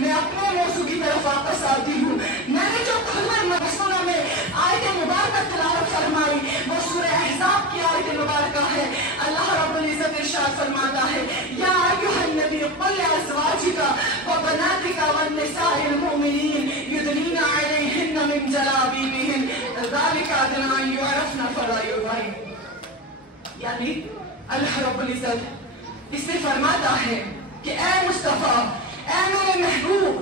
मैं अपने मौजू की तरफ वापस आती हूँ। मैंने जो खुलवन मसनूना में आयत मुबारक तिलावत फरमाई वो सूरह अहज़ाब की आयत मुबारक है। अल्लाह रब्बुल इज्जत इरशाद फरमाता है, या अय्युहन नबी कुल अज़वाजिका व बनातिका वन निसाइल मुमिनीन युदनीना अलैहिन्ना मिन जलाबिबिहिन ज़ालिका अदना अन युअरफ़ना फला युज़ैन। यानी अल्लाह रब्बुल इज्जत इसमें फरमाता है कि ए मुस्तफा, ए मेरे महबूब,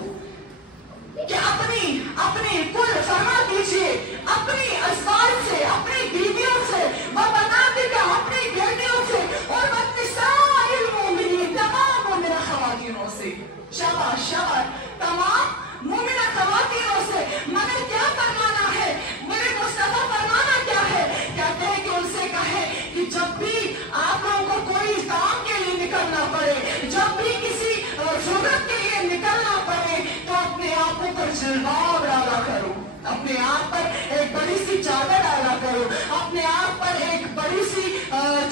कि अपनी कुल फरमा दीजिए अपनी अज़वाज से, अपनी बीवियों से, व बनातिका अपनी बेटियों से, और वन्निसाइल मुमिनीन तमाम मोमिना ख़वातीनों से। शाबाश शाबाश, तमाम मोमिना ख़वातीनों से। मगर क्या फरमाना है मेरे मुस्तफा, फरमाना क्या है? कहते हैं कि उनसे कहे कि जब भी आप लोगों को कोई काम के लिए निकलना पड़े, जब भी किसी जरूरत के लिए निकलना पड़े, तो अपने आप पर जिल्बाब डाला करो, अपने आप पर एक बड़ी सी चादर डाला करो, अपने आप पर एक बड़ी सी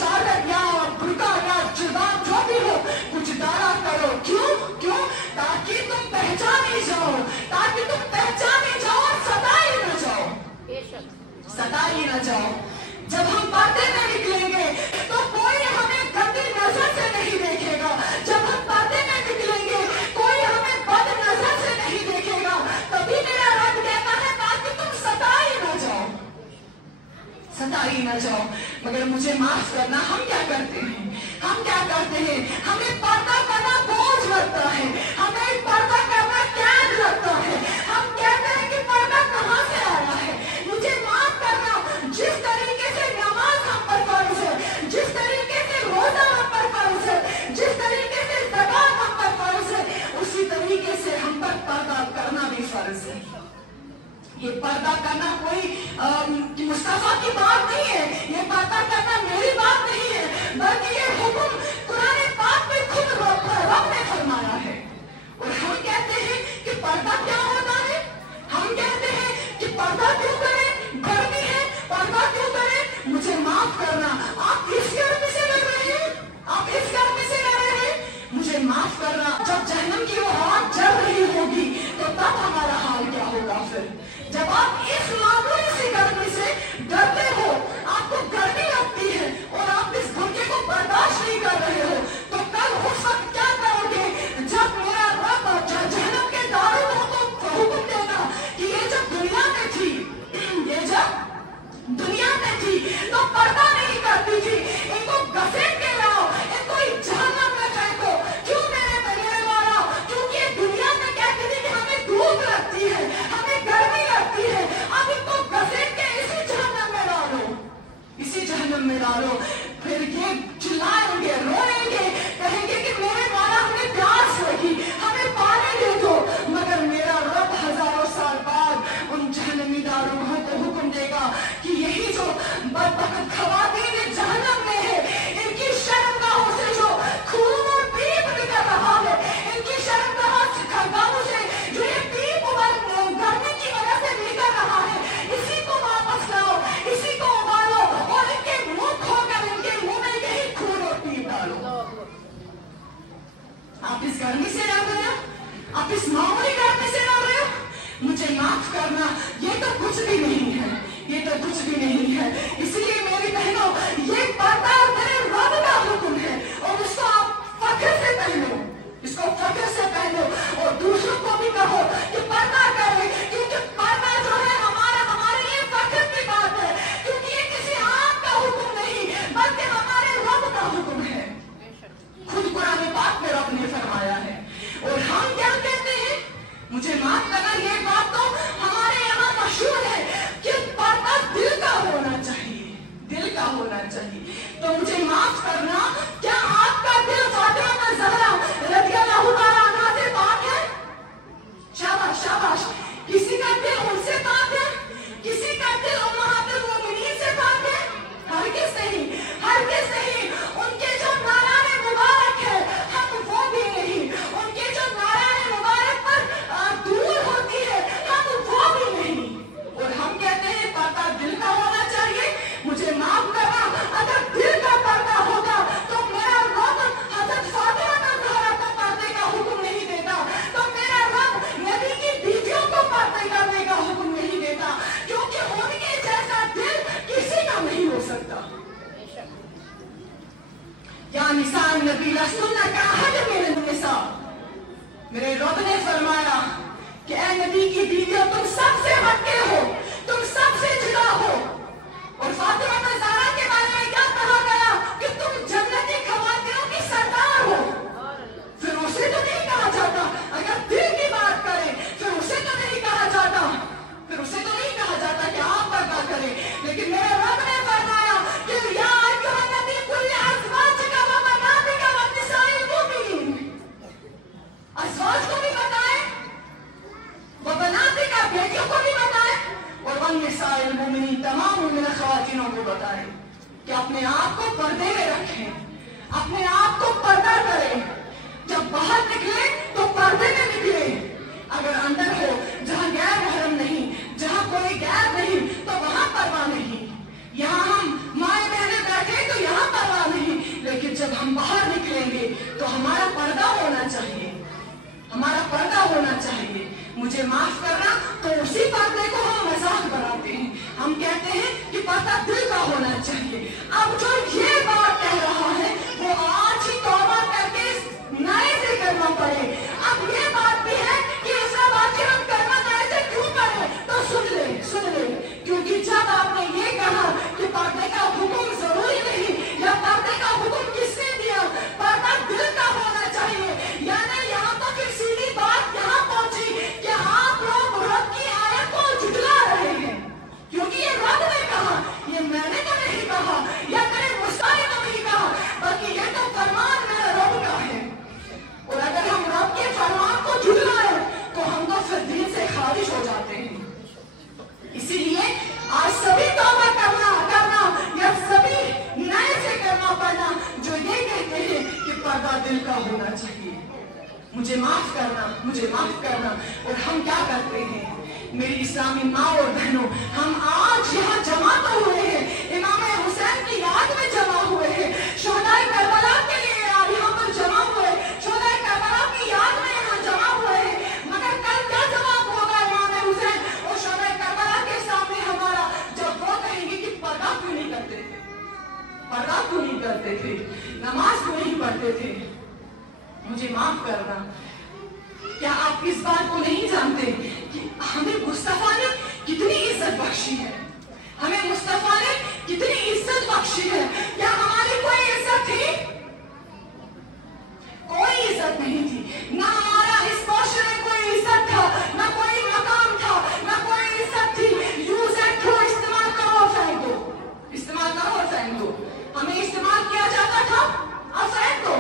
चादर या बुर्का या जिल्बाब जो भी हो कुछ डाला करो। क्यों क्यों? ताकि तुम पहचाने जाओ, ताकि तुम पहचाने जाओ और सताए न जाओ, सताई न जाओ। जब हम पर्दे में निकलेंगे तो कोई हमें गंदी नजर से नहीं देखेगा, जब हम पर्दे में निकलेंगे कोई हमें बद नजर से नहीं देखेगा। तभी मेरा रब कहता है ताकि तुम सताई न जाओ, सताई न जाओ। मगर मुझे माफ करना, हम क्या करते हैं, हम क्या करते हैं? हमें पर्दा करना बोझ लगता है, हमें पर्दा करना कैद लगता है। हम कहते हैं कि पर्दा कहाँ से आया है? मुझे माफ करना, जिस तरीके से नमाज हम पर फर्ज है, जिस तरीके से रोजा हम पर फर्ज है, जिस तरीके से ज़कात हम पर फर्ज है, उसी तरीके से हम पर पर्दा करना भी फर्ज है। ये पर्दा करना कोई मुस्तफा की बात नहीं है, ये पर्दा करना मेरी बात नहीं है, बल्कि ये हुक्म कुरान पाक में खुद रब ने फरमाया है। और हम कहते हैं कि पर्दा क्या होता है? हम कहते हैं कि पर्दा क्यों करें, गर्मी है पर्दा क्यों करें? मुझे माफ करना, आप इस गर्मी से लड़ रहे हैं, आप इस गर्मी से लड़ रहे हैं, मुझे माफ करना। जब जहन्नम की वो आग जल रही होगी तो तब हमारा हाल क्या होगा? फिर जब आप इस मामूली सी गर्मी से डरते हो, आपको गर्मी लगती है और आप इस धुएं को बर्दाश्त नहीं कर रहे हो, तो कल उस वक्त क्या करोगे जब मेरा रब जहन्नम के दारों को हुक्म देगा कि ये जब दुनिया में थी, ये जब दुनिया में थी तो पर्दा नहीं करती थी, इनको घसीट के लाओ, इनको जहन्नम में फेंको। क्यों मेरे वाला? क्योंकि दुनिया में कहती थी कि हमें धूप लगती है, हमें गर्मी लगती है, अब इनको घसीट के इसी जहन्नम में डालो, इसी जहन्नम में डालो। फिर ये चिल्लाएंगे, रोएंगे, कहेंगे कि मेरे वाला हमें प्यास लगी, हमें पानी दे दो। मगर मेरा रब हजारों साल बाद उन जहन्नमी दारों को हुक्म देगा कि यही जो बदबख्त खवातीन जहन्नम में है, इनकी शर्मगाहों से जो खून और पीप निकल रहा है, इनकी शर्मगाहों से जो ये पीप गर्मी की वजह से निकल रहा है, इसी को वापस लाओ, इसी को उबालो और इनके मुंह खोकर इनके मुंह में यही खून और पीप डालो। आप इस गर्मी से लड़ रहे हो, आप इस मामूली गर्मी से लड़ रहे हो, मुझे माफ करना, ये तो कुछ भी नहीं है, ये तो कुछ भी नहीं है। इसलिए मेरी बहनों, ये पर्दा मेरे रब का हुक्म है और उसको आप फख्र से पहनो, इसको फख्र से पहनो और दूसरों को भी कहो कि पर्दा करें, क्योंकि पर्दा जो है हमारे लिए फख्र की बात है, क्योंकि ये किसी आम का हुक्म नहीं बल्कि हमारे रब का हुक्म है। खुद कुरान पाक में रब ने फरमाया है। और हम क्या कहते हैं? मुझे माफ करना, ये बात तो हमारे यहाँ मशहूर है कि पर्दा दिल का होना चाहिए, दिल का होना चाहिए। तो मुझे माफ करना, क्या आपका दिल फातिमा ज़हरा रज़ियल्लाहु ताला अन्हा से पाक है? शाबाश शाबाश। किसी का दिल उनसे पाक है? किसी का दिल उम्महातुल मोमिनीन से पाक है? हरगिज़ नहीं, हरगिज़ नहीं। उनके जो नाराने मुबारक है हम वो भी नहीं, उनके जो नाराने मुबारक पर दूर होती है हम वो भी नहीं। और हम कहते हैं पर्दा दिल का होना चाहिए। मुझे माफ करना, अगर दिल का पर्दा होगा तो फरमाया कि ऐ नबी की बीवियों, तुम सबसे हटके हो, तुम सबसे जुदा हो। और फातिमा ज़हरा के बारे में क्या कहा गया कि तुम जन्नती ख़वातीनों की सरदार हो। फिर उसे तो नहीं कहा जाता, अगर दिल की बात करे फिर उसे तो नहीं कहा जाता, फिर उसे तो नहीं कहा जाता कि आप पर्दा करें। लेकिन मेरे रब ने फरमाया कि या अय्युहन नबी कुल अज़वाजिका व बनातिका व निसाइल मुमिनीन, अज़वाज को भी बताए, व बनातिका बेटियों को भी बताए, और वन निसाइल मुमिनीन तमाम मुमिना ख़वातीनों को बताए कि अपने आप को पर्दे में रखें, अपने आप को पर्दा करें। जब बाहर निकले तो पर्दे में निकले। अगर अंदर हो जहाँ गैर महरम नहीं, जहाँ कोई गैर नहीं, तो वहां परवाह नहीं। यहाँ हम माए बहने बैठे तो यहाँ परवाह नहीं, लेकिन जब हम बाहर निकलेंगे तो हमारा पर्दा होना चाहिए, हमारा पर्दा होना चाहिए। मुझे माफ करना, तो उसी पर्दे को हम मजाक बनाते हैं। हम कहते हैं कि पर्दा दिल का होना चाहिए। अब जो ये बात कह रहा है वो आज ही तौबा करके नए से करना पड़े। अब ये बात भी है कि उसका वाकई हम करना नए से क्यों करें, तो सुन ले, क्योंकि जब आपने ये कहा कि पर्दे का हुक्म जरूरी नहीं, या पर्दे का हुक्म किसने दिया, पर्दा दिल का होना चाहिए। यानी यहाँ तो फिर सीधी बात यहाँ पहुंची कि आप लोग रब की आयत को झुठला रहे हैं, क्योंकि ये रब ने कहा, ये मैंने तो नहीं कहा, या मेरे मुस्ताह ने तो नहीं कहा, बल्कि ये तो फरमान मेरे रब का है। और अगर हम रब के फरमान को झुठलाएं तो हम तो फिर दिन से खारिज हो जाते हैं। इसीलिए आज सभी तौबा करना या सभी नए से करना पड़ना जो ये कहते हैं कि पर्दा दिल का होना चाहिए। मुझे माफ करना। और हम क्या करते हैं, मेरी इस्लामी माँ और बहनों, हम आज यहाँ जमा तो हुए हैं, इमाम हुसैन की याद में जमा हुए हैं, शोहदाए करबला के लिए यहाँ पर जमा हुए, शोहदाए करबला की याद में यहाँ जमा हुए हैं। मगर कल क्या जवाब होगा इमाम हुसैन और शोहदाए करबला के सामने हमारा, जब वो कहेंगे कि पर्दा क्यों नहीं करते थे, नमाज क्यों नहीं पढ़ते थे। मुझे माफ करना, क्या आप इस बात को नहीं जानते कि हमें मुस्तफा ने कितनी इज्जत बख्शी है, हमें मुस्तफा ने कितनी इज्जत बख्शी है। क्या हमारी कोई इज्जत थी? कोई इज्जत नहीं थी। ना हमारा इस माशरे में कोई इज्जत था, ना कोई मकाम था, ना कोई इज्जत थी। यूज एंड थ्रो, इस्तेमाल करो और फेंक दो। हमें इस्तेमाल किया जाता था, अब फेंक दो।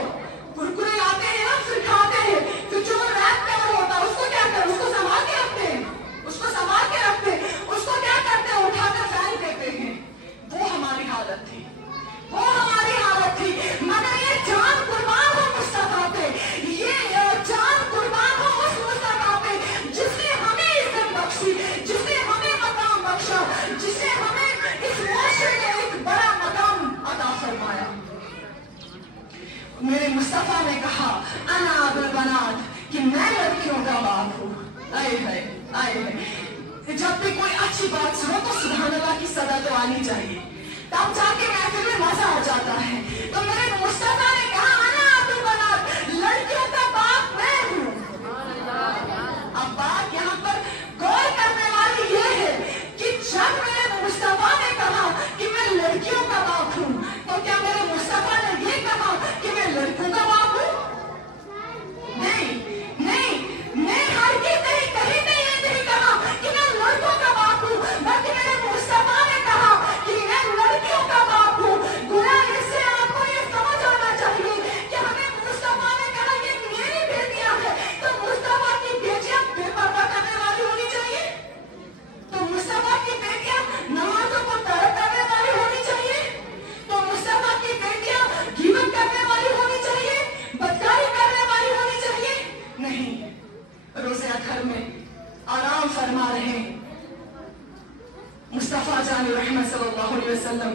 कुरकुरे लाते हैं ना, फिर खाते हैं, फिर जो रैप कवर होता है उसको क्या करते, उसको संभाल के रखते हैं, उसको क्या करते हैं, उठाकर फेंक देते हैं। वो हमारी हालत थी। मगर ये जान कुर्बान हो मुस्तफा पे, ये जान कुर्बान हो उस मुस्तफा पे जिसने हमें इज्जत बख्शी, जिसने हमें मकाम बख्शा, जिसने हमें इस माशरे में एक बड़ा मकाम अता फरमाया। मेरे मुस्तफा ने कहा अना अबुल बनात, कि मैं लड़कियों का बाप हूँ। आए है। जब भी कोई अच्छी बात सुनो तो सुभान अल्लाह की सदा तो आनी चाहिए, तब जाके महफिल में मजा आ जाता है। तो मेरे मुस्तफा ने कहा अना अबुल बनात, लड़कियों का बाप मैं हूँ। अब बात यहाँ पर गौर करने वाली ये है कि जब मेरे मुस्तफा ने कहा कि मैं लड़कियों का बाप हूँ, तो क्या मेरे मुस्तफा ने ये कहा कि मैं लड़कों का बाप हूँ? नहीं, हरगिज़ नहीं, कहीं ये नहीं कहा कि मैं लड़कों का बाप हूँ, बल्कि मेरे मुस्तफा ने कहा कि मैं लड़कियों का बाप हूँ। गुना इससे आपको ये समझ आना चाहिए कि हमें मुस्तफा ने कहा कि मेरी बेटियां हैं, तो मुस्तफा की बेटियां बेपर्दा करने वाली होनी चाहिए, तो मुस्तफा की बेटियां नमाजों को तर्क करने वाली होनी चाहिए, तो मुस्तफा की बेटियां गिबत करने वाली होनी चाहिए, बदकारी करने वाली होनी चाहिए। नहीं, रोज़े अखर में आराम फरमा रहे मुस्तफा जान रहमत सल्लल्लाहु अलैहि वसल्लम,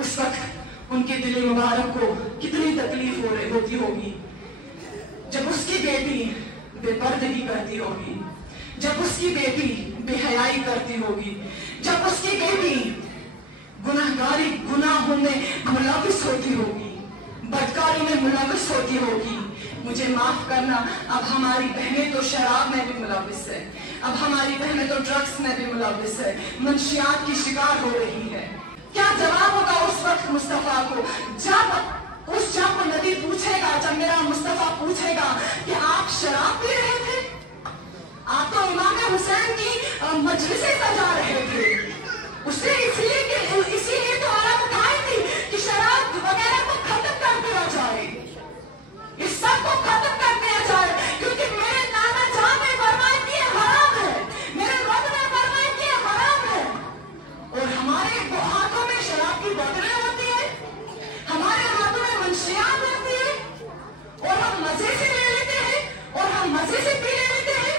उस वक्त उनके दिल मुबारक को कितनी तकलीफ होती होगी जब उसकी बेटी बेपर्दगी करती होगी, जब उसकी बेटी बेहयाई करती होगी, जब उसकी बेटी गुनाहों में मुलविस होती होगी, बदकारी में मुलविस होती होगी, मुझे माफ करना, अब हमारी बहनें तो शराब में भी मुलविस है, अब हमारी बहनें तो ड्रग्स में भी मुलविस है, मंशियात की शिकार हो रही है। क्या जवाब होगा उस वक्त मुस्तफा को, जब वो नबी पूछेगा, जब मेरा मुस्तफा पूछेगा कि आप शराब पी रहे थे? आप तो इमाम हुसैन की मजलिसें सजा रहे थे। उसने इसीलिए तो आवाज उठाई थी कि शराब वगैरह को खत्म कर दिया जाए, इस सब को खत्म कर दिया जाए, क्योंकि मेरे नाना जान ने फरमाया कि ये हराम है, मेरे रब ने फरमाया कि ये हराम है। और हमारे हाथों में शराब की बोतलें होती है, हमारे हाथों में मंशियात होती है, और हम मजे से ले लेते हैं, और हम मजे से पी लेते हैं।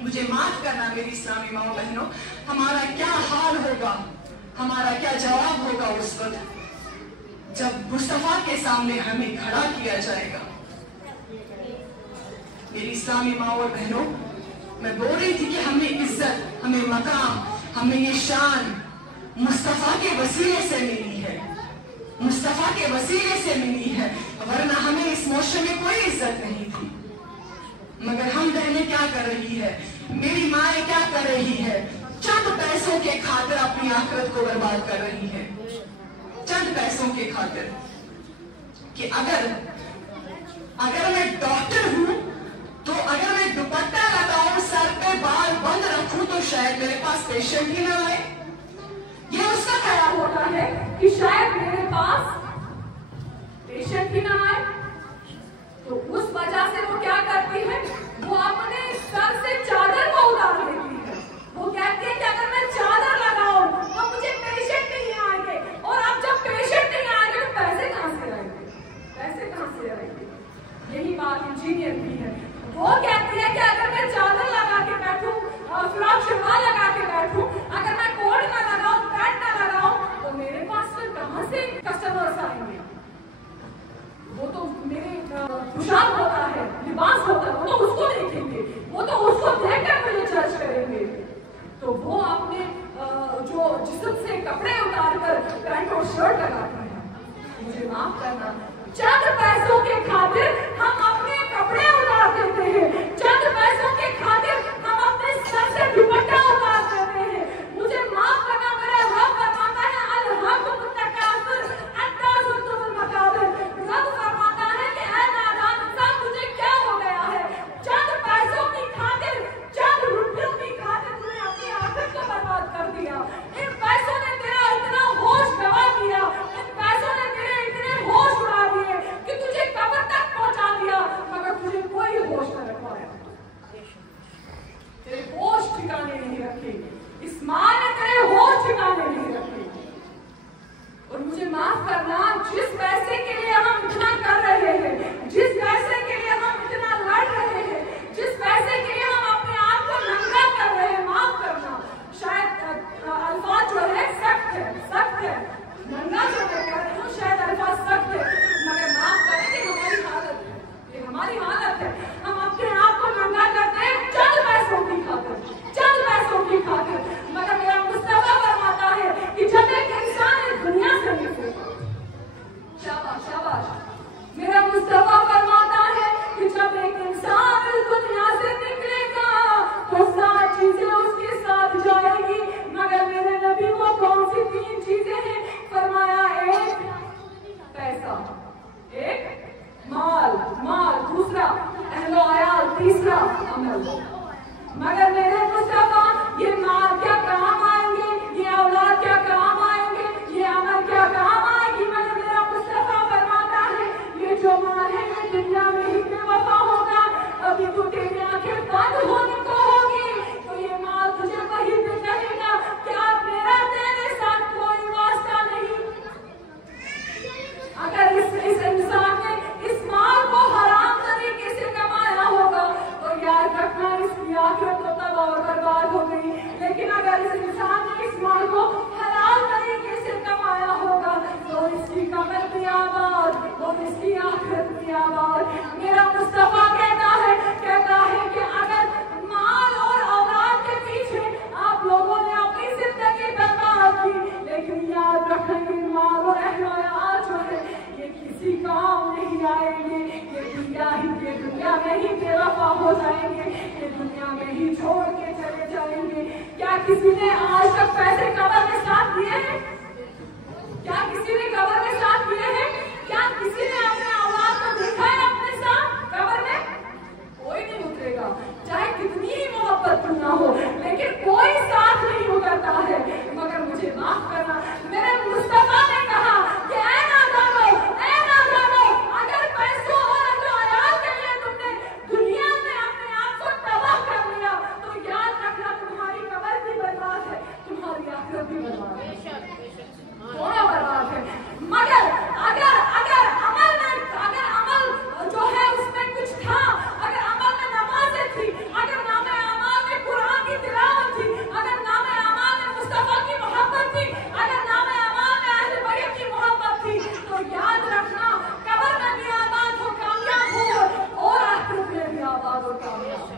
मुझे माफ करना मेरी इस्लामी माओ बहनों, हमारा क्या हाल होगा, हमारा क्या जवाब होगा उस वक्त जब मुस्तफा के सामने हमें खड़ा किया जाएगा। मेरी इस्लामी माओ और बहनों, मैं बोल रही थी कि हमें इज्जत, हमें मकाम, हमें ये शान मुस्तफा के वसीले से मिली है, मुस्तफा के वसीले से मिली है, वरना हमें इस मौसम में कोई इज्जत नहीं थी। मगर हम बहनें क्या कर रही है, मेरी माएँ क्या कर रही है, चंद पैसों के खातिर अपनी आखिरत को बर्बाद कर रही है, चंद पैसों के खातिर। कि अगर मैं डॉक्टर हूं तो अगर मैं दुपट्टा लगाऊं, सर पे बाल बंद रखूं, तो शायद मेरे पास पेशेंट ही ना आए। ये उसका ख्याल होता है कि शायद मेरे पास पेशेंट ही ना आए, तो उस वजह से वो क्या करती है, वो अपने सर से चादर को उतार देती है। वो कहती है कि अगर मैं चादर लगाऊं तो मुझे पेशेंट नहीं आएंगे, और अब जब पेशेंट नहीं आएंगे तो पैसे कहां से आएंगे, पैसे कहां से आएंगे। यही बात इंजीनियर की है, वो कहती है कि अगर मैं चादर लगा के बैठूं, फ्रॉक शलवार लगा के बैठूं, अगर मैं कोट ना लगाऊं, पैंट ना लगाऊं, तो मेरे पास फिर कहां से कस्टमर्स आएंगे। वो तो मेरे पोशाक होता है, लिबास होता है, वो तो उसको देखेंगे, वो तो उसको देखकर मुझे जज करेंगे। तो वो अपने जो जिस्म से कपड़े उतारकर पैंट और शर्ट लगाते हैं। मुझे माफ करना, चंद पैसों के खातिर हम अपने कपड़े उतार देते हैं, चंद पैसों के खातिर हम अपने सर से दुपट्टा उतार देते हैं। मुझे माफ करना, मेरा रब फरमाता है अल-हक़ मुतकासिर हत्ता ज़ुरतुमुल मकाबिर। रब फरमाता है कि ऐ नादान इंसान, तुझे क्या हो गया है, चंद पैसों की खातिर, चंद रुपयों की खातिर तूने अपनी आखिरत को बर्बाद कर दिया। इन पैसों ने तेरा इतना होश गवा दिया, इन पैसों ने तेरे इतने होश उड़ा दिए कि तुझे कब्र तक पहुंचा दिया, मगर तुझे कोई होश न रख पाया, तेरे होश ठिकाने नहीं रखे, इस मां ने तेरे होश ठिकाने नहीं रखे। और मुझे माफ करना, जिस पैसे के लिए हम इतना कर रहे हैं, जिस पैसे के लिए हम इतना लड़ रहे हैं, जिस पैसे के लिए हम अपने आप को नंगा कर रहे हैं, माफ करना, शायद अल्फाज जो है सख्त है, नंगा जो मैं कह रही हूँ शायद अल्फाज सख्त है, मगर माफ करें कि हमारी हालत है, ये हमारी हालत है। हम अपने आप को नंगा करते हैं चंद पैसों की खातिर, चंद पैसों की खातिर। मगर मेरा मुस्तफा फरमाता है कि जब एक इंसान इस दुनिया से निकलेगा, शाबाश शाबाश, मेरा मुस्तफा फरमाता है कि जब एक इंसान इस दुनिया से निकलेगा तो 7 चीजें उसके साथ जाएगी। मगर मेरे नबी वो कौन सी 3 चीजें हैं, फरमाया एक पैसा, एक माल, दूसरा अहलो अयाल, तीसरा अमल। मगर मेरे मुस्तफा ये माल क्या काम आएंगे, ये औलाद क्या काम आएंगे, ये अमल क्या काम आएगी, मगर मेरा मुस्तफा फरमाता है ये जो माल है ये दुनिया में ही बेवफा होगा। अभी तो तेरी आंखें बंद होने को होगी तो ये माल तुझे वही पे कहेगा क्या मेरा तेरे साथ कोई वास्ता नहीं। अगर इस इंसान ने इस माल को हराम तरीके से कमाया होगा तो याद रखना इसकी आखिरत तो तबाह और बर्बाद हो गई। लेकिन अगर इस इंसान ने इस माल को हलाल तरीके से कमाया होगा तो इसकी कब्र भी आबाद और इसकी आखिरत भी आबाद। मेरा मुस्तफा कहता है कि अगर दुनिया में ही छोड़ के चले जाएंगे। क्या किसी ने आज तक पैसे कब्र में साथ दिए हैं? क्या किसी ने कब्र में साथ दिए हैं? क्या किसी ने अपने औलाद को देखा है अपने साथ कब्र में? कोई नहीं उतरेगा, चाहे कितनी ही मोहब्बत क्यों ना हो, लेकिन कोई साथ नहीं उतरता है। मगर मुझे माफ करना, मेरे मुस्तफा ने कहा कि ऐ नादानो, अगर पैसों और अयाल के लिए तुमने दुनिया में अपने आप को तबाह कर लिया तो याद रखना तुम्हारी कब्र भी बर्बाद है, तुम्हारी आखिरत भी बर्बाद है, दोनों बर्बाद है। मगर अगर अमल जो है उसमें कुछ था, अगर अमल में नमाज़ें थी, अगर नामे अमाल में कुरान की तिलावत थी, अगर नामे अमाल में मुस्तफा की मोहब्बत थी, अगर नामे अमाल में अहले बैत की मोहब्बत थी, तो याद रखना कब्र में भी आबाद हो, कामयाब हो, और आखिरत में भी आबाद हो, कामयाब हो।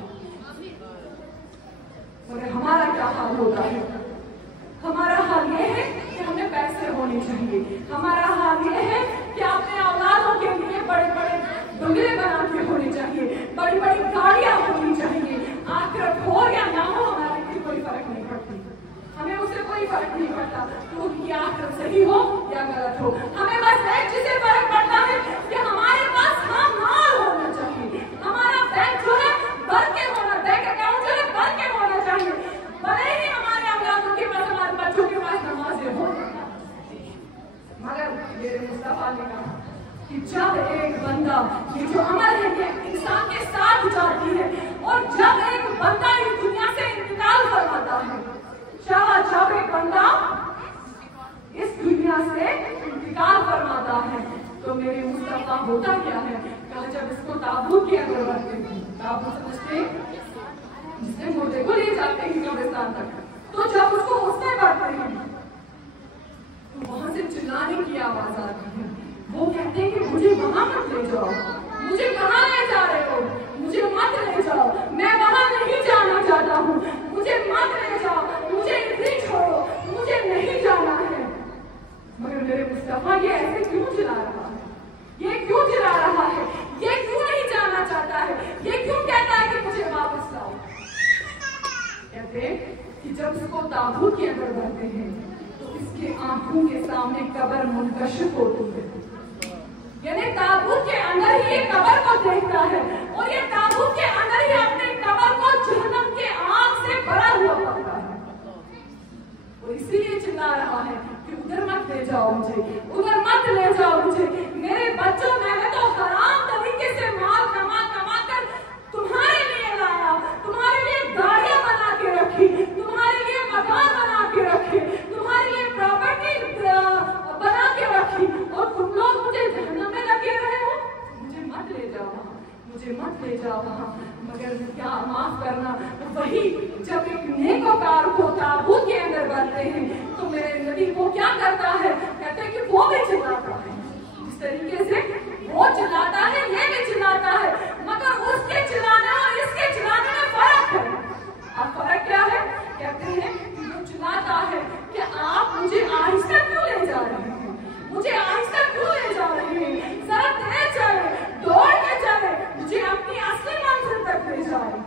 मगर हमारा क्या हाल होता है? हमारा हाल ये है कि हमें पैसे होने चाहिए, हमारा हाल ये है कि अपने औलादों के लिए बड़े बड़े बंगले बना के होने चाहिए, बड़ी बड़ी गाड़ियां होनी चाहिए। आखिरत हो या ना हो हमारे लिए कोई फर्क नहीं पड़ती, हमें उससे कोई फर्क नहीं पड़ता तो उनकी आखिरत सही हो या गलत हो। हमें बस एक चीज से फर्क पड़ता है कि हमारे पास माल होना चाहिए, हमारा बैंक जो है भर के होना, बैंक अकाउंट जो है भर के होना चाहिए, भले ही हमारे औलादों के पास, हमारे बच्चों के पास नमाज़ें हो। मगर मेरे मुस्तफा ने कहा कि जब एक बंदा, ये जो अमल है ये इंसान के साथ जाती है, और जब एक बंदा इस दुनिया से इंतकाल फरमाता है, जब एक बंदा इस दुनिया से इंतकाल फरमाता है, तो मेरे मुस्तफा होता क्या है? कहा जब इसको ताबूत के अंदर रखते हैं, ताबूत समझते जिसमें मुर्दे को ले जाते हैं कब्रिस्तान तक, तो जब उसको उसमें भरते हैं तो वहां से चिल्लाने की आवाज आती है। वो कहते हैं कि मुझे वहां मत ले जाओ, मुझे कहाँ ले जा रहे हो, मुझे मत ले जाओ, मैं वहां नहीं जाना चाहता हूँ, मुझे मत ले जाओ, मुझे इधर छोड़ो, मुझे नहीं जाना है। मगर मेरे मुस्तफा ये ऐसे क्यों चिल्ला रहा है? ये क्यों चिल्ला रहा है? ये क्यों नहीं जाना चाहता है? ये क्यों कहता है कि मुझे वापस लाओ? कहते हैं कि जब इसको ताबूत के अंदर भरते हैं तो इसके आंखों के सामने कब्र मुनकशिफ होती है, यानी ताबूत के अंदर ही कब्र को देखता है, और ये ताबूत के अंदर ही अपने कब्र को जहन्नम के आग से भरा हुआ पाता है। और इसीलिए चिल्ला रहा है कि उधर मत ले जाओ मुझे, उधर मत ले जाओ मुझे। मेरे बच्चों, मैंने तो हराम तरीके से माल कमा कर तुम्हारे लिए लाया, तुम्हारे लिए गाड़ियां बना के रखी, तुम्हारे लिए मकान बना के रखे, तुम्हारे लिए प्रॉपर्टी बना के रखी, और तुम लोग मुझे जहन्नम में लगे रहे हो। मुझे मत ले जाओ वहां, मुझे मत ले जाओ वहां। मगर क्या माफ करना, वही जब एक नेकोकार को ताबूत के अंदर भरते हैं तो मेरे नबी वो क्या करता है? कहते हैं कि वो भी चिल्लाता है, जिस तरीके से वो चिल्लाता है ये भी चिल्लाता है, मगर उसके चिल्लाने और इसके चिल्लाने में फर्क है। अब फर्क क्या है? कहते हैं कि वो चिल्लाता है कि आप मुझे आहिस्ता क्यों ले जा रहे हैं, मुझे आहिस्ता क्यों ले जा रहे हैं, जरा तेज चले, दौड़ के चले, मुझे अपनी असली मंजिल तक ले जाए।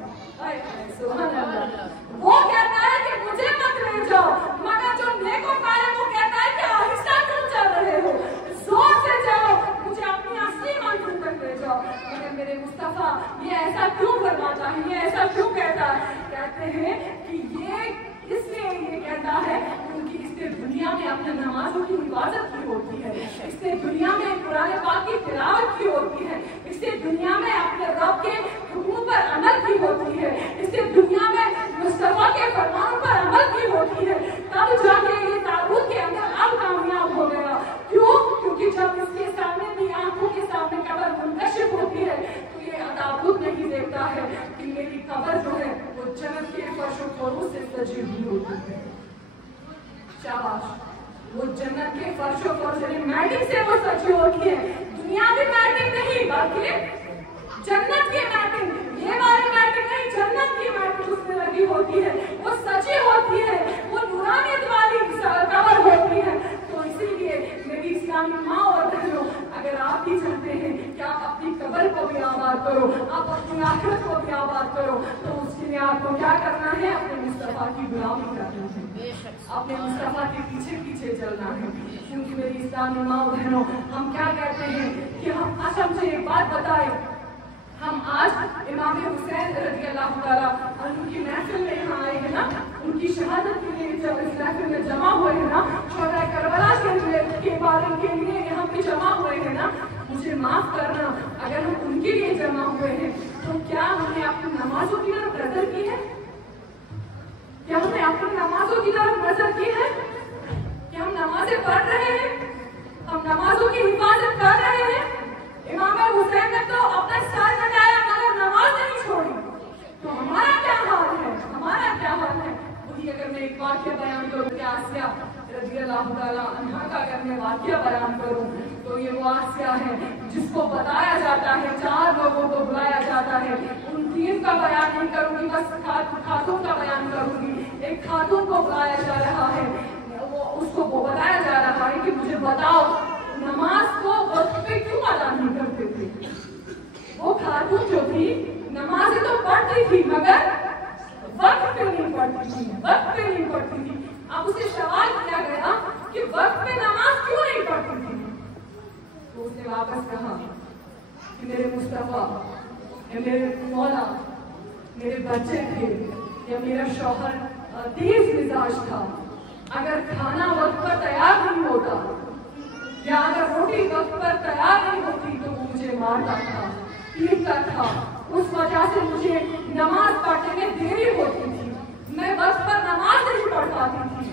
सुभान अल्लाह। वो कहता है कि मुझे मत ले जाओ, मगर जो नेकोकार है वो कहता है कि आहिस्ता क्यों चल रहे हो, जोर से चलो, मुझे अपनी असली मंजिल तक ले जाओ। मगर मेरे मुस्तफा ये ऐसा क्यों फरमाता है, ये ऐसा क्यों कहता है? कहते हैं कि ये इसलिए ये कहता है क्योंकि इसने दुनिया में अपने नमाजों की हिफाजत की होती है, इसने दुनिया में कुरान पाक की तिलावत की होती है, इसने दुनिया में अपने रब के हुक्म पर अमल की होती है, इसने दुनिया में मुस्तफा के फरमानों पर अमल की होती है, तब जाके ये ताबूत के अंदर अब कामयाब हो गया। क्यों? क्योंकि जब इसके सामने भी आंखों के सामने कब्र मुनकशिफ होती है तो ये ताबूत नहीं देखता है कि मेरी कब्र जो है वो जन्नत के फर्शों फरोश से सजी हुई होती है। शाबाश, वो जन्नत के फर्शों फरोश मैटिंग से वो सजी होती है, दुनियावी मैटिंग नहीं बल्कि जन्नत की मैटिंग, ये वाली मैटिंग नहीं, जन्नत की मैटिंग उसमें लगी होती है, वो सजी होती है, वो नूरानियत वाली कब्र होती है। तो इसीलिए मेरी इस्लामी माँ और बहनों, अगर आप भी चाहते हैं कि आप अपनी कब्र को भी आबाद करो, आप अपनी आखिरत को भी आबाद करो तो उसके लिए आपको क्या करना है? अपने मुस्तफा की गुलामी करनी है, अपने मुस्तफा के पीछे पीछे चलना है। क्योंकि मेरी इस्लामी माँ बहनों, हम क्या कहते हैं कि हम कसम से एक बात बताए, हम आज इमाम हुसैन रज़ियल्लाहु ताला अन्हु की महफिल में यहाँ आए हैं ना, उनकी शहादत के लिए जब इस महफिल में जमा हुए हैं ना, शोहदा करबला के बारे के लिए यहाँ पे जमा हुए हैं ना, मुझे माफ करना अगर हम उनके लिए जमा हुए हैं तो क्या हमने अपनी नमाजों की तरफ नजर की है? क्या हमने अपनी नमाजों की तरफ नजर की है? क्या हम नमाजें पढ़ रहे हैं? हम नमाजों की हिफाजत कर रहे हैं? इमाम हुसैन ने तो अपना सर कटाया मगर नमाज नहीं छोड़ी, तो हमारा क्या हाल है? हमारा क्या हाल है? वही अगर मैं एक वाक्य बयान करूं कि आसिया रज़ियल्लाहु ताला अन्हा का अगर मैं वाक्य बयान करूं तो ये वो आसिया है जिसको बताया जाता है, 4 लोगों को बुलाया जाता है। उन 3 का बयान नहीं करूंगी, बस खातून का बयान करूंगी। एक खातून को बुलाया जा रहा है, उसको वो बताया जा रहा है कि मुझे बताओ नमाज को वक्त पे क्यों अदा नहीं करते थे? वो खातून जो थी नमाज तो पढ़ती थी मगर वक्त पे नहीं पढ़ती थी, वक्त पे नहीं पढ़ती थी। अब उसे सवाल किया गया कि वक्त पे नमाज क्यों नहीं पढ़ती थी? तो उसने वापस कहा कि मेरे मुस्तफा या मेरे मौला, मेरे बच्चे थे या मेरा शौहर तेज मिजाज था, अगर खाना वक्त पर तैयार नहीं होता या अगर रोटी वक्त पर तैयार नहीं होती तो वो मुझे मारता था, पीटता था। उस वजह से मुझे नमाज पढ़ने में देरी होती थी, मैं वक्त पर नमाज नहीं पढ़ पाती थी।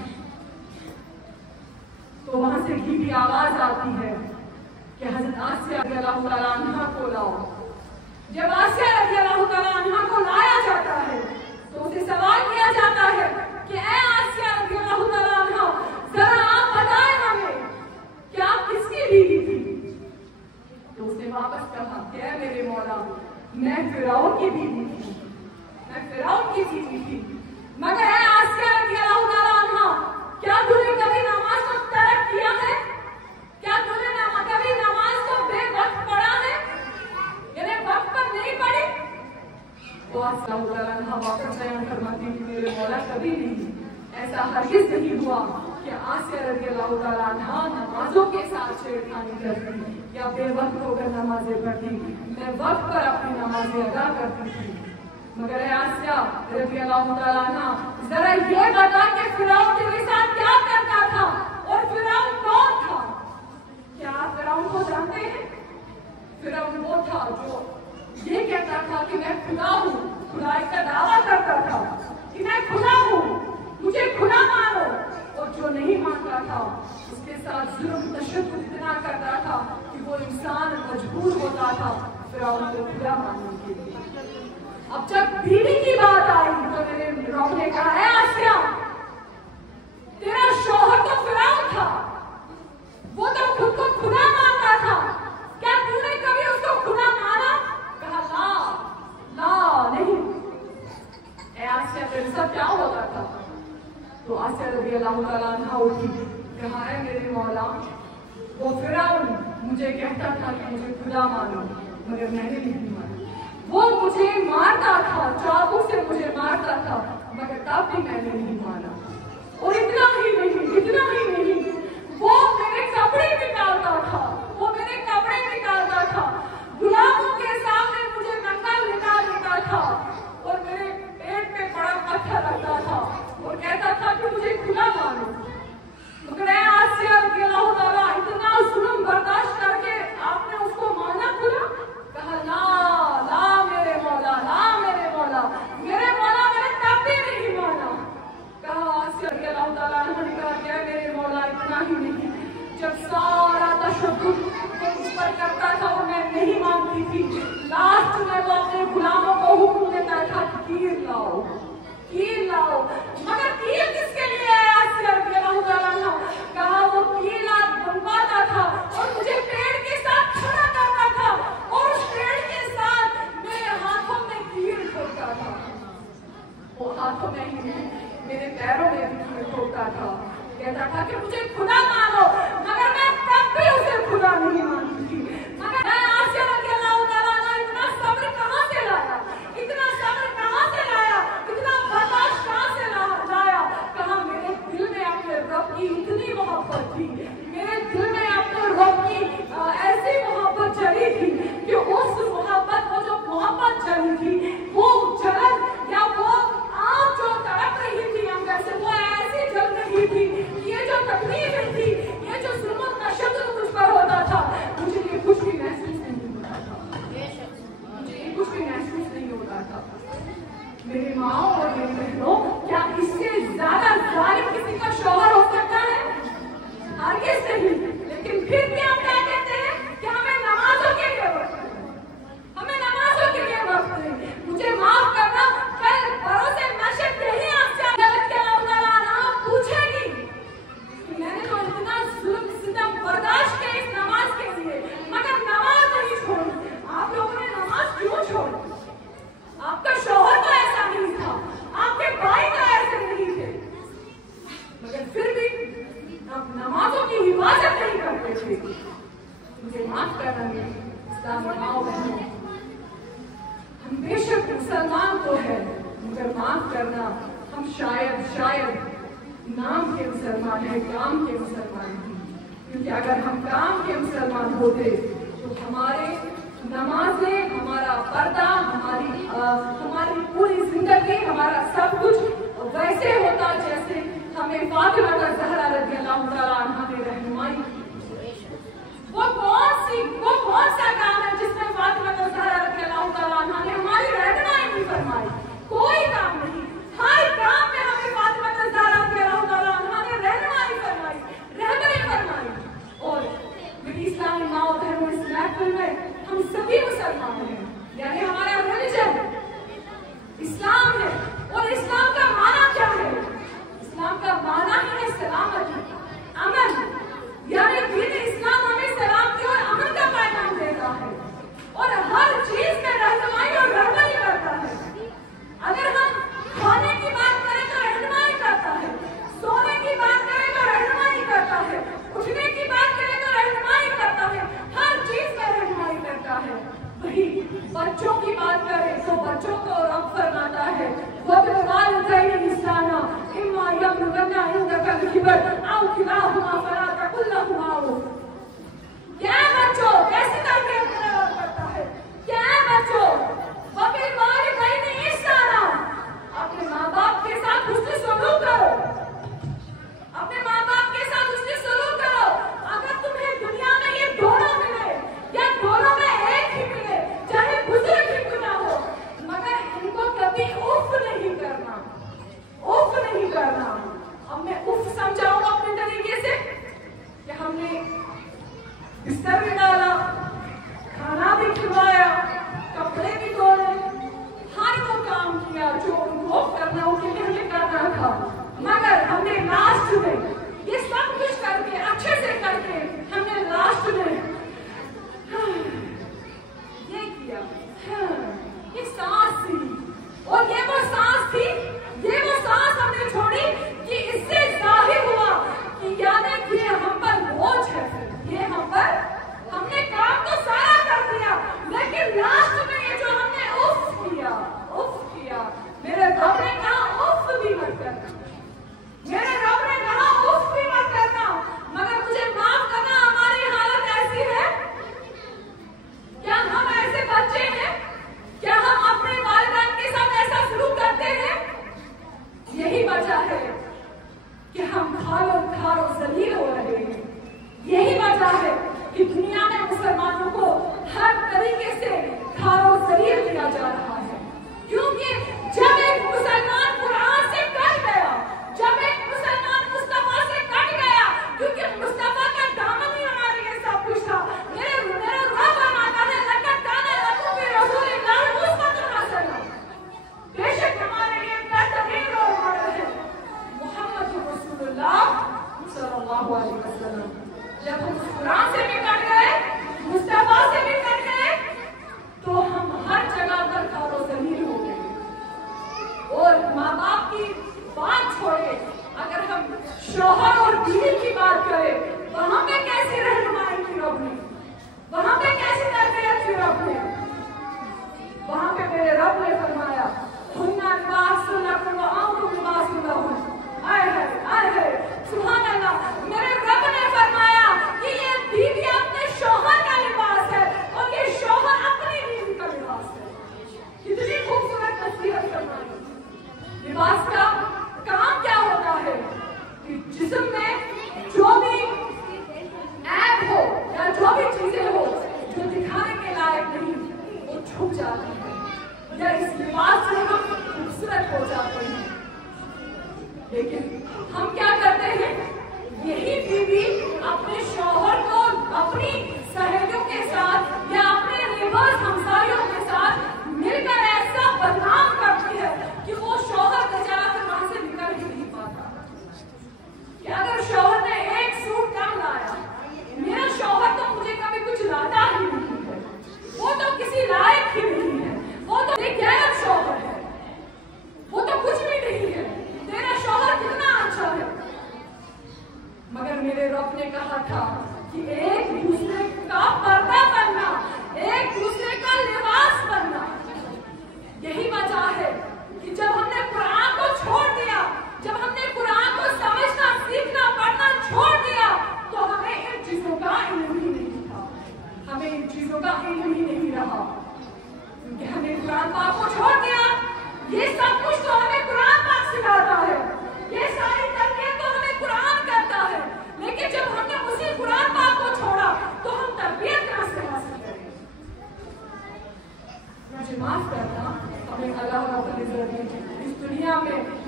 तो वहां से भी आवाज आती है कि हजरत आसिया रज़ियल्लाहु ताला अन्हा को लाओ। जब आसिया रज़ियल्लाहु ताला अन्हा को लाया जाता है तो उसे सवाल किया जाता है कि ऐ आसिया रज़ियल्लाहु ताला अन्हा, जरा आप बताएं हमें कि आप किसकी बीवी थी? तो उसने वापस कहा कि ऐ मेरे मौला, मैं फिरौन की बीवी थी, मैं फिरौन की बीवी थी। मगर ऐ आसिया रज़ियल्लाहु ताला अन्हा, क्या तूने कभी नमाज को तर्क किया है? क्या तूने कभी नमाज को बेवक्त पढ़ा है, यानी वक्त पर नहीं पढ़ी? तो आसिया रज़ियल्लाहु ताला अन्हा वापस बयान फरमाती थी, मेरे मौला कभी नहीं, ऐसा हरगिज़ नहीं हुआ कि आसिया रज़ियल्लाहु ताला अन्हा नमाजों के साथ छेड़खानी करती या बेवक्त होकर नमाजें पढ़ती। मैं वक्त पर अपनी नमाजें अदा करती थी। मगर आसिया रज़ियल्लाहु ताला अन्हा, जरा ये बता कि फिरौन तेरे साथ क्या करता था और फिरौन कौन था? क्या आप फिरौन को जानते हैं? फिरौन वो था जो ये कहता था कि मैं खुदा हूँ, खुदाई का दावा करता था कि मैं खुदा हूँ, मुझे खुदा मानो, और जो नहीं मानता था उसके साथ जुल्म तशद्दुद इतना करता था कि वो इंसान मजबूर होता था फिरौन को खुदा मानने के लिए। अब जब बीवी की बात आई तो मेरे रब ने कहा, है आसिया, तेरा शौहर तो फिरौन था, वो तो खुद को खुदा मानता था, क्या तूने कभी उसको खुदा माना? कहा ला नहीं। ए आसिया, तेरे साथ क्या होता था? तो आसिया रज़ियल्लाहु ताला अन्हा उठी, कहा है मेरे मौला, वो फिरौन मुझे कहता था कि मुझे खुदा मानो, मगर मैंने नहीं माना। वो मुझे मारता था, चाकू से मुझे मारता था, मगर तब भी मैंने नहीं माना। और इतना ही नहीं, वो मेरे कपड़े निकालता था, गुलामों के सामने मुझे नंगा लिटा देता था और मेरे पेट पे बड़ा पत्थर रखता था और कहता था कि मुझे खुदा मानो। मगर आसिया रज़ियल्लाहु ताला इतना जुल्म बर्दाश्त करके आपने उसको माना खुदा? कहा ला मेरे मौला, मैंने तब भी नहीं माना। कहा आसिया रज़ियल्लाहु ताला अन्हा ने कहा क्या मेरे मौला, इतना ही नहीं, जब सारा तशद्दुद मुझ पर करता था और मैं नहीं मानती थी, लास्ट में वो अपने गुलामों को हुक्म देता था कील लाओ। मगर कील किसके लिए है? आसिया रज़ियल्लाहु ताला अन्हा, कहा वो कील बनवाता था और मुझे पेड़ के साथ खड़ा करता था और उस पेड़ के साथ मेरे हाथों में कील ठोकता था। वो हाथों में ही मेरे पैरों में भी कील ठोकता था, कहता था कि मुझे खुदा मानो, मगर मैं तब भी उसे खुदा नहीं मानती थी। मगर आसिया रज़ियल्लाहु ताला अन्हा इतना सब्र कहाँ से लाया? इतना सब्र मेरी माओ और मेरी बहनों, क्या इससे ज्यादा जालिम किसी का शौहर हो सकता है? हरगिज़ नहीं। लेकिन फिर भी हम क्या कहते हैं कि हमें नमाजों के लिए वक्त नहीं, हमें नमाजों के लिए वक्त नहीं। मुझे माफ करना, कल परोसे मशक यही आपसे पूछेगी कि मैंने तो इतना जुल्म सितम बर्दाश्त किया इस नमाज के लिए, मगर नमाज नहीं छोड़ी। आप लोगों ने नमाज क्यों छोड़ी? आपका शौहर तो ऐसा नहीं था, आपके भाई तो ऐसे नहीं थे, मगर फिर भी आप नमाजों की हिफाजत नहीं करते थे। मुझे माफ करना मेरी इस्लामी माओ बहनों, हम बेशक मुसलमान तो है, मगर माफ करना हम शायद नाम के मुसलमान है, काम के मुसलमान हैं। क्योंकि अगर हम काम के मुसलमान होते तो हमारे नमाजें, हमारा पर्दा, हमारी पूरी जिंदगी, हमारा सब कुछ वैसे होता जैसे हमें फातिमा ज़हरा रज़ियल्लाहु तआला अन्हा ने रहनुमाई की। वो कौन सा काम है जिसमें फातिमा ज़हरा रज़ियल्लाहु तआला अन्हा ने हमारी रहनुमाई नहीं फरमाई? कोई काम नहीं। हर काम में हमें फातिमा ज़हरा रज़ियल्लाहु तआला अन्हा ने रहनुमाई फरमाई, रहबरी फरमाई। और मेरी इस्लामी माओ बहनों, इस महफिल में हम सभी मुसलमान हैं, यानी हमारा रिलीजन इस्लाम है। और इस्लाम का माना क्या है? इस्लाम का माना ही है सलामती, अमन। यानी दीन इस्लाम हमें सलामती और अमन का पैगाम देता है और हर चीज में रहनुमाई और रहबरी करता है। अगर हम खाने की बात करें तो रहनुमाई करता है, सोने की बात करें तो रहनुमाई करता है, उठने की बात करें तो रहनुमाई करता है, हर चीज में रहनुमाई करता है। वही बच्चों की बात करें तो बच्चों को रब फरमाता है, वो बिलवालिदैन इहसाना इम्मा यब्लुगन्ना इंदकल किबर औ किलाहुमा फला तकुल लहुमा। क्या बच्चों कैसी तरबियत करता है? क्या बच्चों वबिलवालिदैन इहसाना, अपने माँ बाप के साथ उसने सलूक करो, अपने माँ बाप के साथ उसने सलूक करो। अगर तुम्हें दुनिया में ये दोनों मिले या दोनों में एक ही मिले, चाहे बुजुर्ग ही क्यों ना हो, मगर इनको कभी उफ नहीं करना, उफ नहीं करना। अब मैं उफ समझाऊंगा अपने तरीके से कि हमने बिस्तर भी डाला, खाना भी खिलाया, कपड़े भी धोए, हर वो काम किया जो उनको करना, उनके लिए हमें करना था। मगर हमने लास्ट में ये सब कुछ करके, अच्छे से करके, हमने लास्ट में ये किया। ये सांस थी, और ये वो सांस थी, ये वो सांस हमने छोड़ी कि इससे जाहिर हुआ कि यानी कि हम पर बोझ है, ये हम पर, हमने काम तो सारा कर दिया, लेकिन लास्ट में ये जो हमने उफ किया, मेरे रब ने कहा उफ भी मत करना, मेरे रब ने कहा उफ भी मत करना। मगर मुझे माफ करना, हमारी हालत ऐसी है, क्या हम ऐसे बच्चे हैं? क्या हम अपने वालिदैन के साथ ऐसा सलूक करते हैं? यही वजह है कि हम खारो जलील हो रहे हैं। यही वजह है कि दुनिया में मुसलमानों को हर तरीके से खारो जलील किया जा रहा है। क्योंकि जब एक मुसलमान कुरान से कट गया, जब एक मुसलमान मुस्तफा से कट गया, क्योंकि मुस्तफा का दामन ही हमारे लिए सब कुछ था। मेरे रब फरमाता है लक़द काना लकुम फी रसूलिल्लाहि उस्वतुन हसना, बेशक हमारे लिए बेहतरीन रोल मॉडल है मोहम्मद रसूलुल्लाह सल्लल्लाहु अलैहि वसल्लम। जब हम कुरान से भी कट गए, मुस्तफा से भी कट गए, तो हम हर जगह पर खारो जलील हो गए। और माँ बाप की बात छोड़े, अगर हम शौहर और बीवी की बात करें, वहां पे कैसी रहनुमाई की रब ने, वहां पे कैसी तरबियत की रब ने, वहां पे मेरे रब ने फरमाया हुन्ना लिबासुन लकुम व अंतुम लिबासुन लहुन। आए है सुभान अल्लाह। मेरे रब ने फरमाया कि ये बीवी अपने शौहर का लिबास है और ये शौहर अपनी बीवी का लिबास है। कितनी खूबसूरत तस्वीर फरमाई। लिबास का काम क्या होता है कि जिस्म में जो भी ऐब हो या जो भी चीजें हो जो दिखाने के लायक नहीं, वो छुप जाती है। या इस लिबास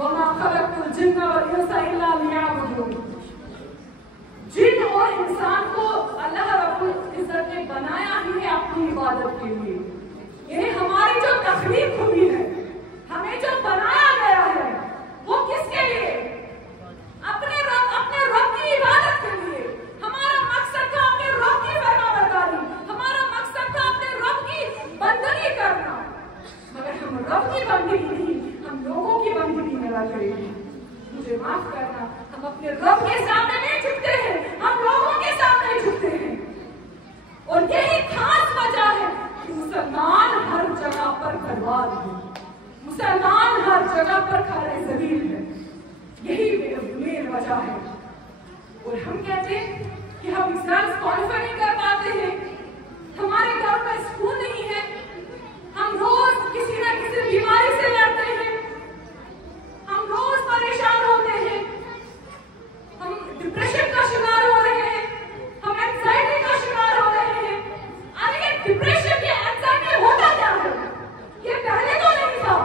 वमा खलक़्तुल जिन्ना वल इंसा इल्ला लियअबुदून। जिन और इंसान को अल्लाह रब्बुल इज्जत ने बनाया ही है अपनी इबादत के लिए। ये हमारी जो तख्लीक हुई है, हमें जो बनाया गया है, वो किसके लिए? अपने रब की इबादत के लिए। हमारा मकसद था अपने रब की फरमाबरदारी, हमारा मकसद था अपने रब की बंदगी करना। मगर हम रब की बंदगी नहीं, हम लोगों की बंदगी में लग रहे हैं। मुझे माफ करना, हम अपने रब के सामने नहीं झुकते हैं, हम लोगों के सामने झुकते हैं। और यही खास वजह है कि मुसलमान हर जगह पर बर्बाद है, मुसलमान हर जगह पर खारे ज़मीन है। यही मेन वजह है। और हम कहते हैं कि हम एग्जाम्स क्वालिफाई नहीं कर पाते हैं, हमारे घर में स्कूल नहीं है, हम रोज किसी न किसी बीमारी से लड़ते हैं, हम रोज परेशान होते हैं, हम डिप्रेशन का शिकार हो रहे हैं, हम एंजाइटी का शिकार हो रहे हैं। अरे ये डिप्रेशन या एंजाइटी होता क्या है? ये पहले तो नहीं था,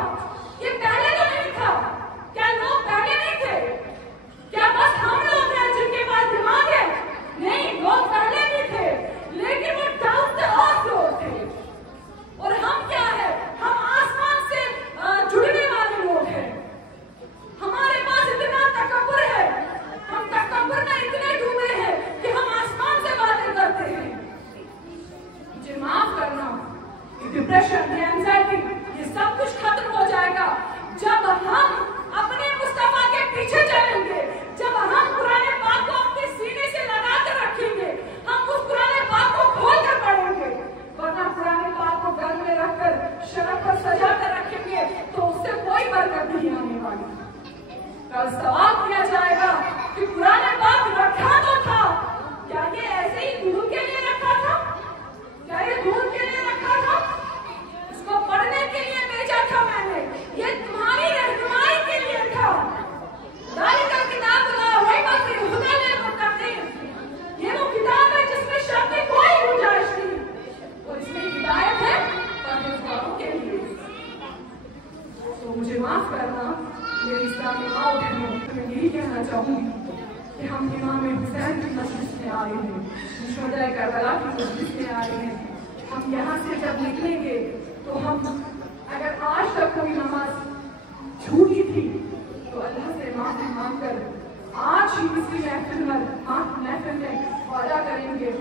ये पहले तो नहीं था। क्या लोग पहले नहीं थे? क्या बस हम लोग हैं जिनके पास दिमाग है? नहीं, लोग पहले भी थे, लेकिन वो डाउन द अर्थ लोग थे। और हम क्या है? हम आसमान से जुड़ने वाले लोग हैं। हमारे पास इतना तकब्बुर है, हम तकब्बुर में इतने डूबे हैं कि हम आसमान से बातें करते हैं। मुझे माफ करना, डिप्रेशन, एंजाइटी, ये सब कुछ खत्म हो जाएगा जब हम अपने मुस्तफा के पीछे चलेंगे, जब हम कुरान पाक को अपने सीने से लगा कर रखेंगे, हम उस कुरान पाक को खोल कर पढ़ेंगे। वरना कुरान पाक को घर में रखकर शरफ पर सजा कर रखेंगे तो उससे कोई बरकत नहीं आने वाली। कल सवाल किया जाएगा कि कुरान पाक रखा तो था, क्या ये ऐसे ही दूर के लिए रखा था? क्या ये दूर के लिए रखा था? इसको पढ़ने के लिए भेजा था मैंने, ये तुम्हारी रहनुमाई के लिए था। ज़ालिकल किताब ला रैब फीह हुदल लिल-मुत्तक़ीन। ये वो किताब है जिसमें शक की कोई गुंजाइश नहीं, और इसमें हिदायत है परहेज़गारों के लिए। तो मुझे माफ करना मेरी इस्लामी माँ बहनों, मैं यही कहना चाहूँगी कि हम इमाम हुसैन की मजलिस में आए हैं, शुहदाए करबला की मजलिस में आए हैं। हम यहाँ से जब निकलेंगे तो हम अगर आज तक कोई नमाज छूटी थी तो अल्लाह से माफी मांगकर आज ही इसी महफिल में वादा करेंगे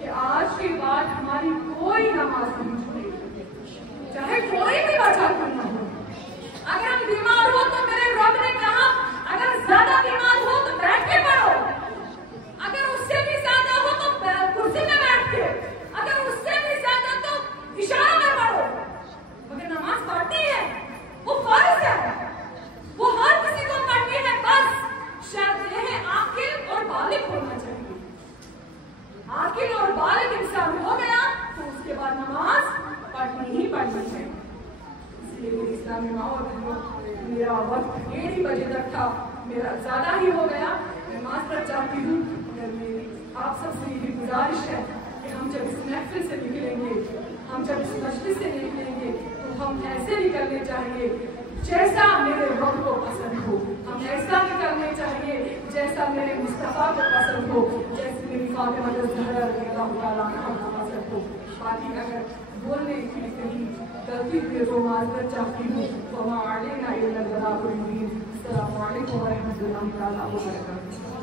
कि आज के बाद हमारी कोई नमाज नहीं छूटेगी, चाहे कोई भी वजह क्यों न हो। अगर हम बीमार हो तो मेरे रब ने कहा अगर ज्यादा बीमार हो तो बैठ के पढ़ो, अगर उससे भी ज्यादा हो तो कुर्सी में बैठ के, अगर उससे भी ज्यादा तो इशारा में पढ़ो। मगर नमाज पढ़ती है, वो फर्ज है, वो हर किसी को पढ़नी है। बस शर्त यह है आकिल और बालिग होना चाहिए। आकिल और बालिग इंसान हो गया तो उसके बाद नमाज पढ़नी ही पढ़नी है। इसलिए मेरी इस्लामी माँ और बहनों, मेरा वक्त 1:30 बजे तक था, मेरा ज्यादा ही हो गया, मैं माफ़ चाहती हूँ। मगर मेरी आप सबसे यही गुजारिश है कि हम जब इस महफिल से निकलेंगे, हम जब इस मजलिस से निकलेंगे तो हम ऐसे निकलने चाहिए जैसा मेरे रब को पसंद हो। हम ऐसा निकलने चाहिए जैसा मेरे मुस्तफा को पसंद हो, जैसे मेरी फातिमा ज़हरा रज़ियल्लाहु ताला अन्हा को पसंद हो। बाकी अगर बोलने की कहीं गलती हुई तो माज़रत चाहती हूँ। वमा अलैना इल्लल बलागुल मुबीन। अस्सलामु अलैकुम व रहमतुल्लाहि तआला व बरकातुहू।